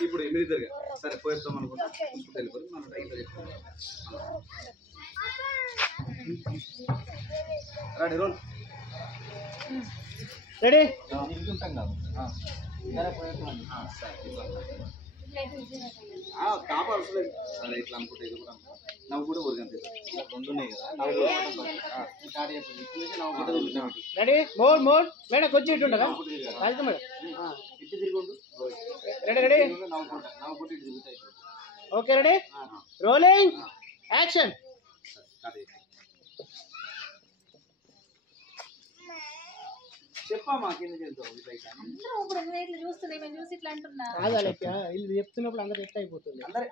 ఇప్పుడు మీరు ఇద్దరుగా సరే పోయేస్తాం అనుకుంటా వెళ్ళిపోయి మనం రెడీ రోల్ రెడీ ఉంటాం కాదు కాపాల్సలేదు సరే ఇట్లా అనుకుంటే ఇది కూడా నవ్వు కూడా ఊరికంతే రెండు ఉన్నాయి కదా రెడీ మోడ్ మోడ్ మేడం కొంచెం ఇటు ఉండగా మేడం ఇటు తిరిగి ready ready okay ready rolling action చెప్పమ్మా కింద చెప్తున్నప్పుడు అందరు ఎట్ అయిపోతుంది అందరు